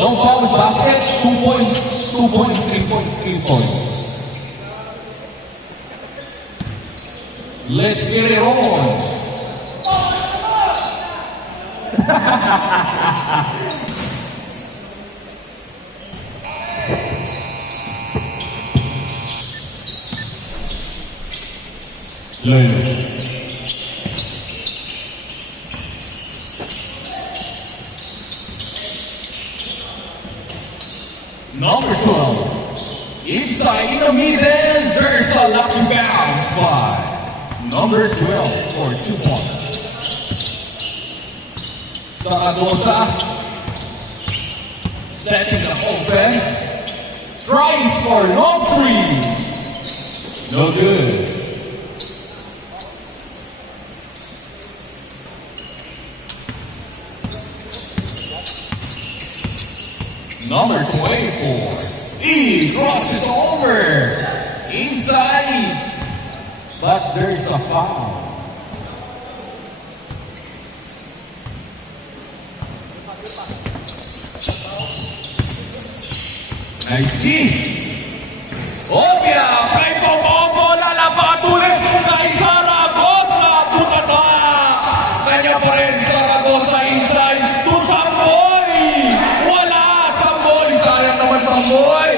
No foul basket, 2 points, 2 points, 3 points, 3 points. Let's get it on. Number 12. Inside in the middle, there's a lucky bounce by number 12 for 2 points. Zaragoza setting the offense. Tries for no three. No good. Number 24. He crosses over. Inside. But there's a foul. Nice kick. Obvia. Kay Popopo. Lalapatuloy. Kay Zaragoza. Bukata. Kanya pa rin Zaragoza inside. To Samboy. Wala. Samboy. Sayang naman Samboy.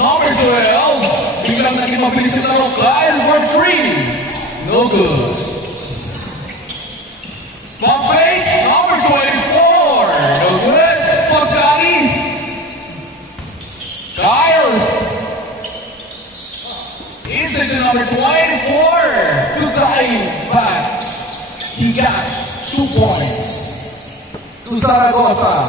Number 12. Biglang naging mabilis yung laro. Kyle for 3. No good. Pump fake. Number 24. No good. Pascari. Kyle. Inside to number 24. To Zayn. But he got 2 points. To Zaragoza.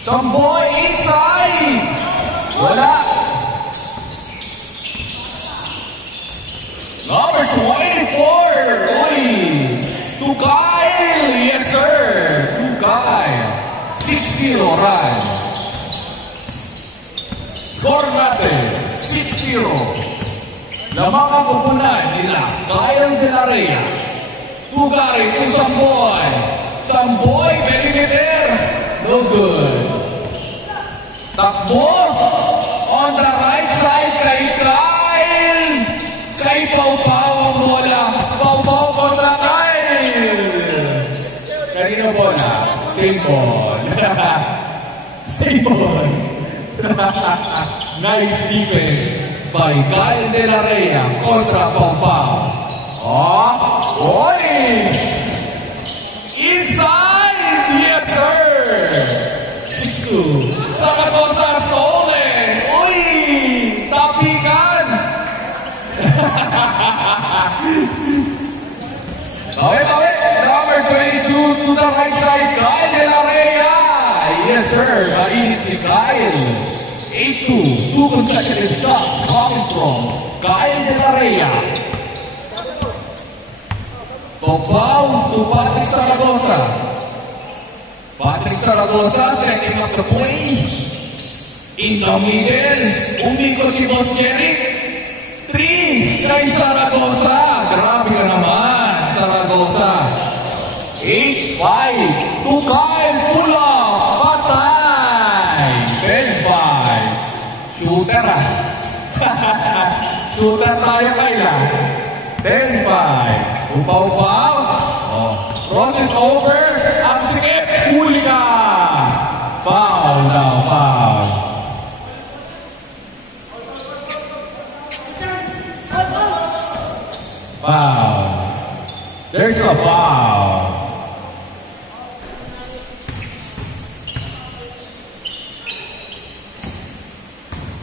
Samboy inside. Wala. Number 24. Uy. To Kyle. Yes, sir. To Kyle. 6-0 run. Score natin. 6-0. Na mga pupunan nila. Kyle De La Rhea. Tugari to Samboy. Samboy. Perimeter. No good. Takbo. On the right side kay Kyle. Kay Pau-Pau ang bola. Pau-Pau kontra Kyle. Kanina bola. Same ball. Same ball. Nice defense by Kyle De La Rhea kontra Pau-Pau. Oh, oy! Inside! Yes, sir! 6-2. Zaragoza stolen! Uy! Tapikan! Bawi. Number 22 to the right side. Kyle De La Rhea. Yes, sir. Mainit si Kyle. 8-2. 2 consecutive shots coming from Kyle De La Rhea. Pau-Pau to Patrick Zaragoza. Patrick Zaragoza setting up the play. In the middle. Umikot si Boss Jerry. 3 kay Zaragoza. Grabe ka naman, Zaragoza. 8-5 to Kyle. Pull up. Patay. 10-5. Shooter ah. Shooter tayo Kyle. 10-5. Pau-Pau. Crosses over. Ang sikip. Huli ka. Foul now. Foul. Foul. There's a foul.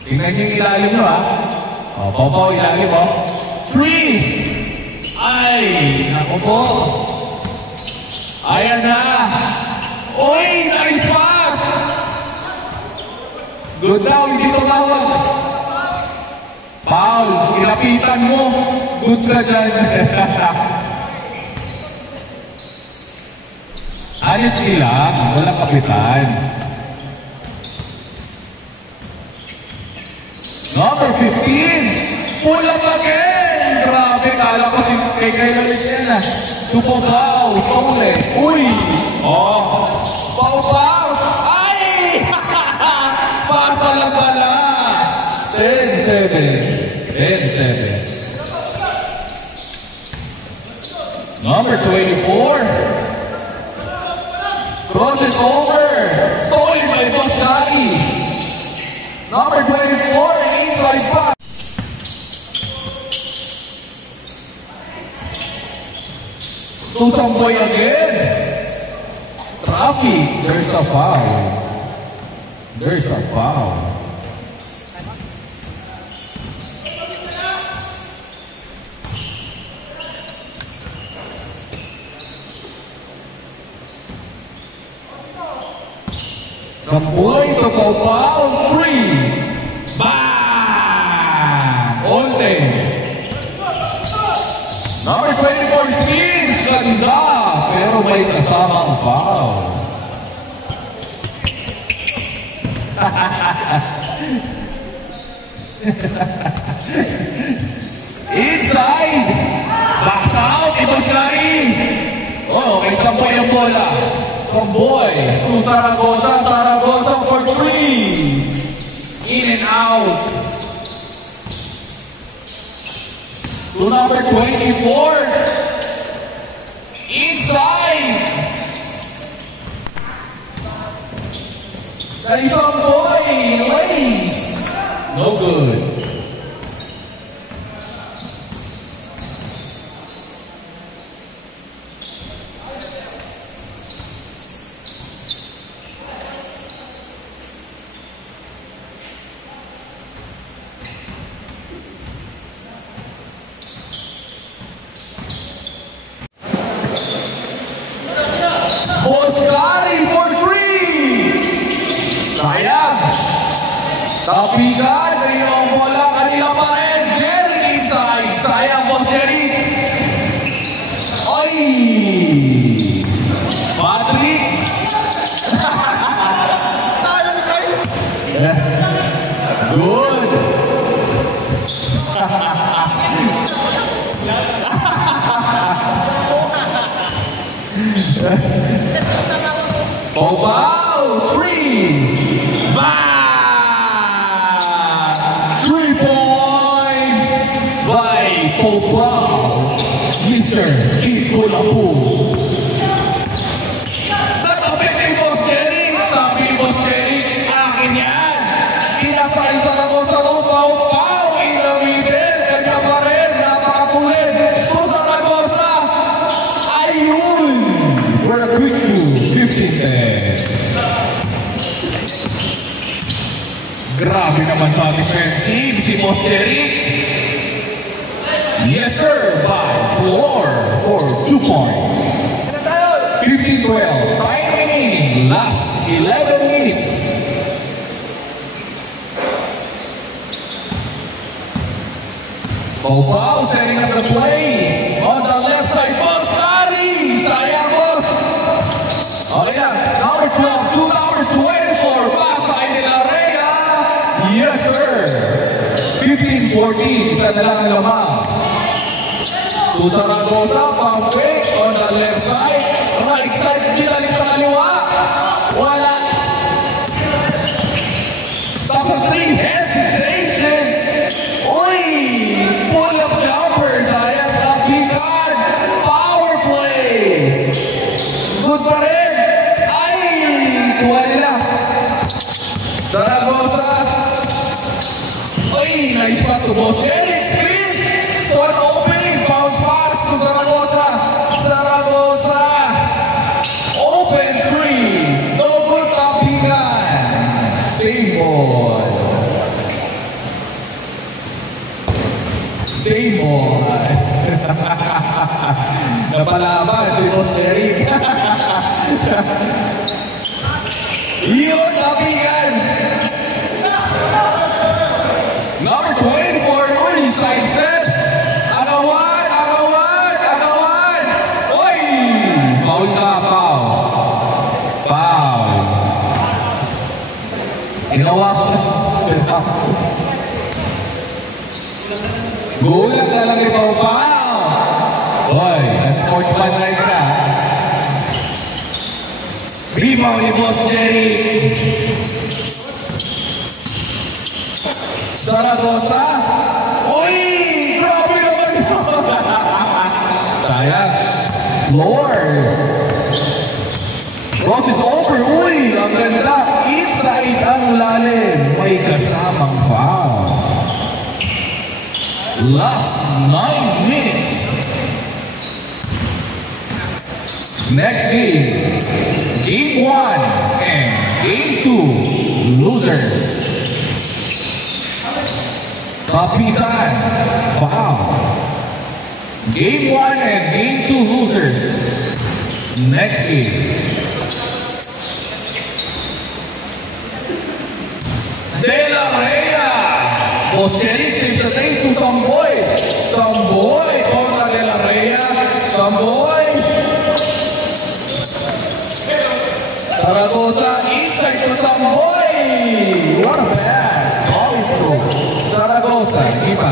Tingnan niyo yung ilalim nyo ha. Pau-Pau ilalim mo. 3. Ay, ako po. Ayan na. Uy, nice pass. Good daw, hindi tumawag. Foul, kinapitan mo. Good ka dyan. Honestly lang, walang kapitan. Number 15. Pull up again. Grabe, kala ko si kay Lamig yan ah. Tupogaw, Sole. Uy! Oh! Pau-pau! Ay! Pasa lang pala! 10-7. 10-7. Number 24. Crosses over. Stolen by Boscari. Number 24, inside pass. Tusamboy again. Traffic. There's a foul. There's a foul. The point to go foul 3. Bang! Onte. Number 24, Steve. Ganda. Pero may kasamang foul. Inside. Box out. Iboscari. Oh, may samboy ang bola. Samboy to Zaragoza. Zaragoza for 3. In and out. To number 24. Inside. Kay Samboy. Ladies. No good. Boscari for 3. Sayang. Tapigan. Yung bola kanila pa rin. Jerry inside. Sayang, Boss Jerry. Ay! Patrick. Sayang kayo. Good. Pau-pau, 3. Bang! 3 points by Pau-pau. Mr. Kiko Lapu. Natapit kay Boss Jerry. Sabi ni Boss Jerry, akin yan. Kinasakay sa Zaragoza ng Pau-pau. Inamitin. Kanya pa rin. Napakakulit. To Zaragoza. Ayun. For a quick 15-10. Grabe naman sa defensive si Boss Jerry. Yes sir, by floor for 2 points. 15-12. Time remaining. Last 11 minutes. Pau-pau setting up the play. On the left side, Boscari. Sayang, boss. Oh yeah, number 12, 2 numbers 24, Pasay de la Rega. Yes sir. 15-14, sa dalang lamang. To Zaragoza, pump fake on the left side. Right side, dinali sa kaliwa. Wala. Stop on 3, hesitation. Uy! Pull up jumpers. Ayan, tapikan. Power play. Good pa rin. Ay! Kuha nila. Zaragoza. Ay! Nice pass to Boss Jerry. Squeeze. So an opening. Bounce pass to Zaragoza. Zaragoza. Open 3. No good tapikan. Same ball. Same ball. Napalaban si Boss Jerry. Yun, tapikan. Number 24, Luis, side steps. Agawan, agawan, agawan. Oy! Foul ka, foul. Foul. Ginawa ko. Gulat na lang ito pa. Hoy, sportsman na ka. Rebound ni Boss Jerry. Zaragoza. Uy! Grabe naman yun! Sayang. Floor. Cross is over. Uy! Ang ganda. Inside ang lalim. May kasamang foul. Last 9 minutes. Next game. Game 1 and Game 2. Losers. Kapitan. Foul. Game 1 and Game 2 losers. Next game. De La Rhea. Boscheri saves the thing to Samboy. Samboy contra De La Rhea. Samboy. Zaragoza inside to Samboy. What a pass. Going through. Zaragoza. Iba.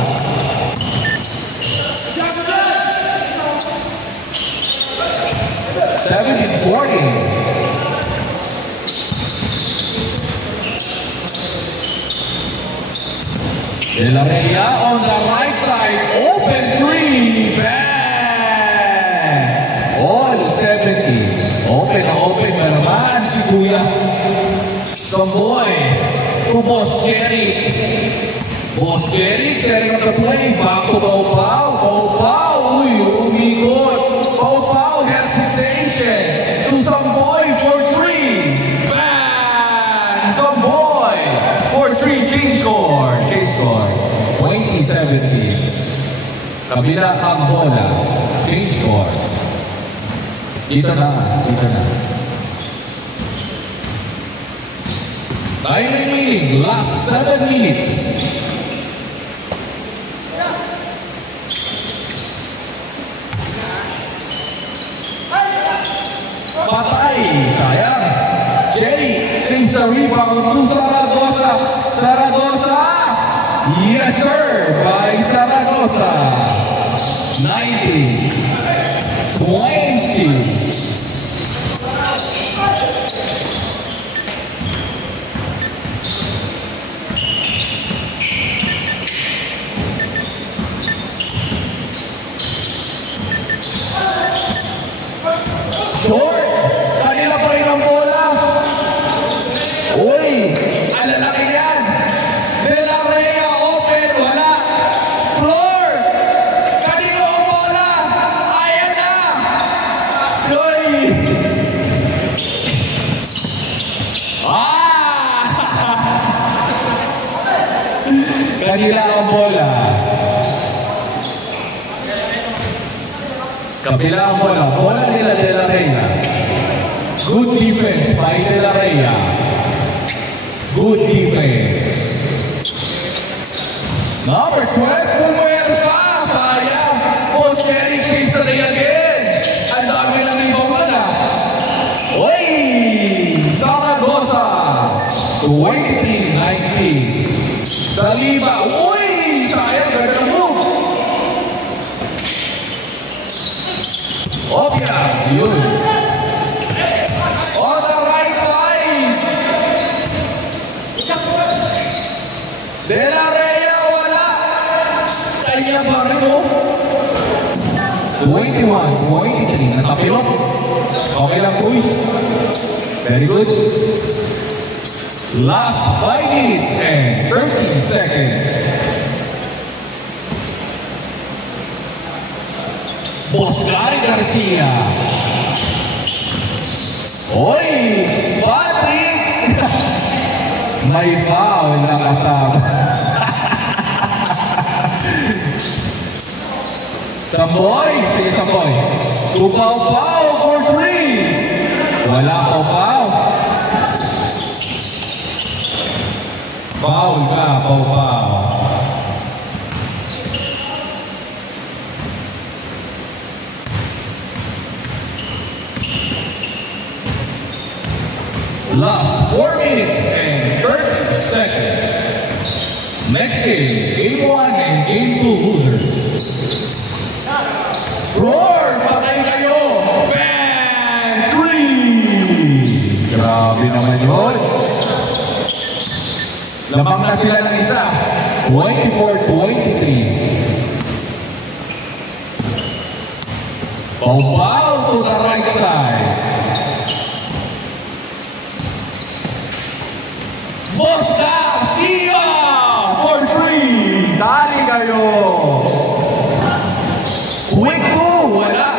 70-40. De La Rhea on the right side, open three, bang! All 70. Open na open na naman si Kuya. Samboy to Boss Jerry. Boss Jerry setting up the play, back to Pau Pau. Pau Pau, uy, umigot. Pau Pau has fixation to Samboy for three. Bang! Samboy for three, change score. 20-70. Kabila ang bola. Change score. Dito na. Time remaining. Last 7 minutes. Patay. Sayang. Jerry saves the rebound to Zaragoza. Zaragoza. Yes, sir, by Zaragoza. 90-20. Short. Kanila pa rin ang bola. Uy, ang lalaki yan. De La Rhea open, wala. Floor. Kanila ang bola. Ayan na. Uy. Kanila ang bola. Kabila ang bola. Bola nila De La Rhea. Good defense by De La Rhea. Good defense. Number 12, Pumuersa. Sayang. Boss Jerry saves the day again. Ang dami na may bawala. Uy! Zaragoza. 23-19. Saliba. Uy! Sayang. Ganda mo. Opia. Yun. On the right side. De La Rhea, wala. Kaya pa rin mo. 21-23. Natapilok. Okay lang, boys. Very good. Last 5 minutes and 13 seconds. Boscari Garcia. Oy! Patrick! May foul na kasama. Samboy! Sige, Samboy. Pau for three. Wala Pau. Foul ka, Pau. Last 4 minutes and 30 seconds. Next game, Game 1 and Game 2 losers. Floor, patay kayo. Bang! 3. Grabe naman yun. Lamang na sila ng isa. 24-23. Foul to the right side. Boss Garcia for 3. Dali kayo. Quick go, wala.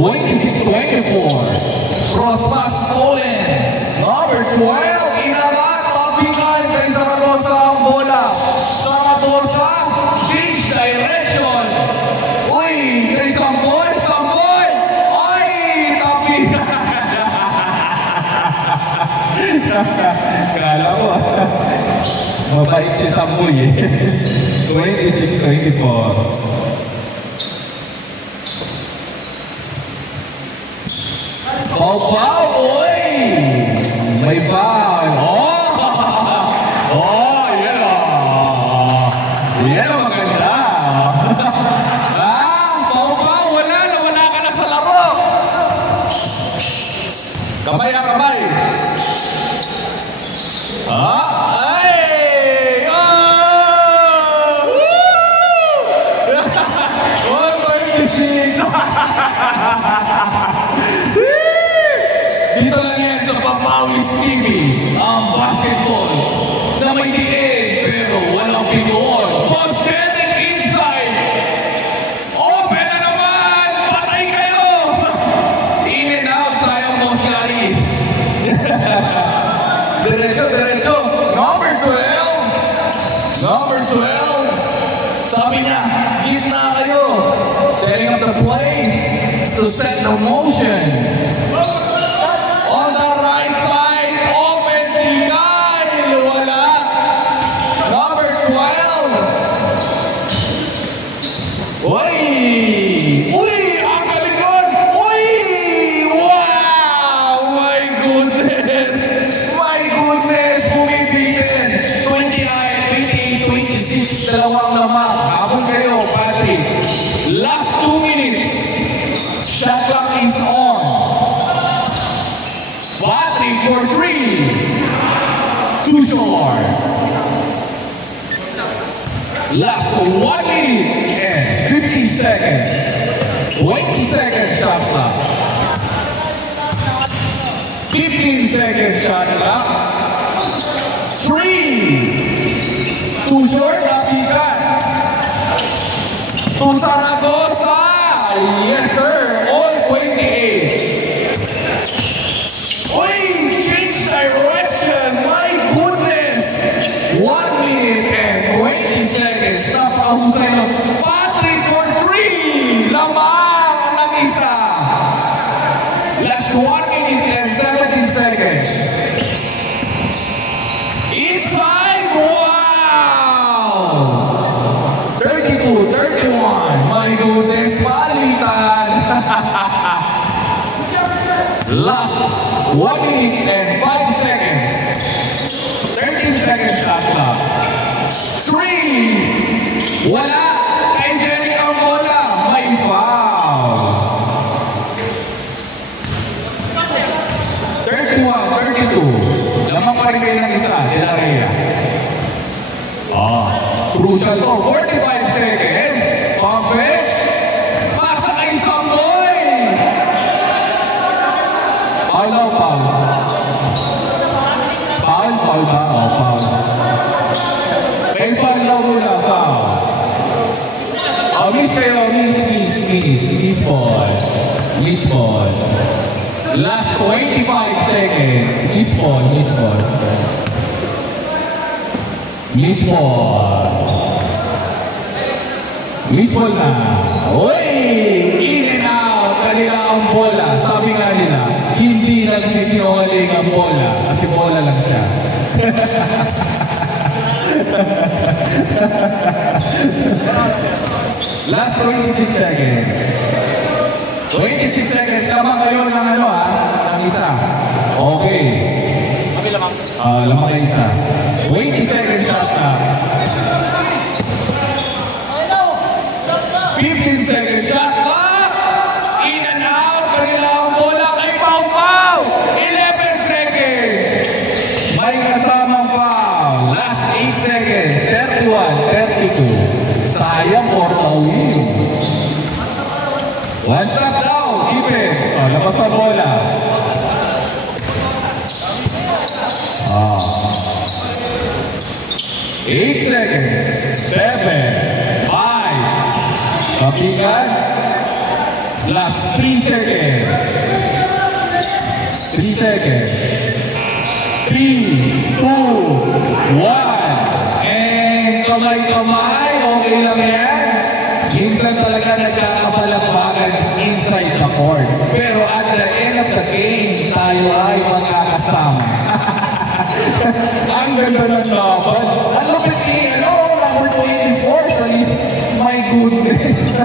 26-24. Cross pass stolen. Number 12. Inarak. Lapikan kay Zaragoza ang bola. Zaragoza. Change direction. Uy, kay Samboy. Samboy. Ay, tapi. Kala ko. Mabait si Samboy eh. 26-24. Foul, uy! May foul. Yan o. Yan o, maganda. Foul, wala na. Wala ka na sa laro. Kamay na kamay. Dito lang yan sa Papawis TV, ang basketball na may diin pero walang pinoon. Post-heading inside. Open na naman! Patay kayo! In and out, sayang Boss Gary. Diretso. Number 12. Number 12. Sabi niya, gitna kayo. Setting up the play to set the motion. On the right side, open si Kyle. Wala. Number 12. Uy, ang galing nun. Uy, wow, my goodness. Pumipitin. 28-26, dalawang lamang. Habol kayo, Patrick. Last 2 minutes. Shot clock is on. Patrick for 3. Too short. Last 1 minute and 15 seconds. 20 seconds shot clock. 15 seconds shot clock. 3. Too short, Lapikan. To Zaragoza. Yes, sir. All 28. Uy, change direction. My goodness. 1 minute and 20 seconds. Napakahusay ng Patrick for 3. Lamang ng isa. Last 1 minute and 17 seconds. Inside. Wow. 32-31. My goodness. Palitan. Last 1 minute and 5 seconds. 13 seconds shot clock. 3. Wala. Kay Jeric ang bola. May foul. 31-32. Lamang pa rin kayo ng isa. De La Rhea. Crucial to. 45 seconds. Perfect. Pasa kay Samboy. Foul. Foul ba? Foul. May foul daw muna, foul. Miss kayo, miss ball. Miss ball. Last 25 seconds. Miss ball. Miss ball na. Uy! In and out. Kanila ang bola. Sabi nga nila, hindi nagsisinungaling ang bola. Kasi bola lang siya. Last 26 seconds. 26 seconds. Lamang kayo ng ng isa. Okay. Lamang kayo isa. 20 seconds shot na. 15 seconds shot clock. In and out. Kanilang bola kay Pau Pau. 11 seconds. May kasamang foul. Last 8 seconds. 31, 32. Sayang for the win. One stop down. Defense. Labas ang bola. 8 seconds. 7, 5. Kapigan. Last 3 seconds. 3 seconds. 3, 2, 1. And kamay-kamay. Okay lang yan. Minsan talaga nagkakabalakbakan inside the court. Pero at the end of the game, tayo ay magkakasama. Ang ganda ng laban. Ang lupit ni, number 24, my goodness.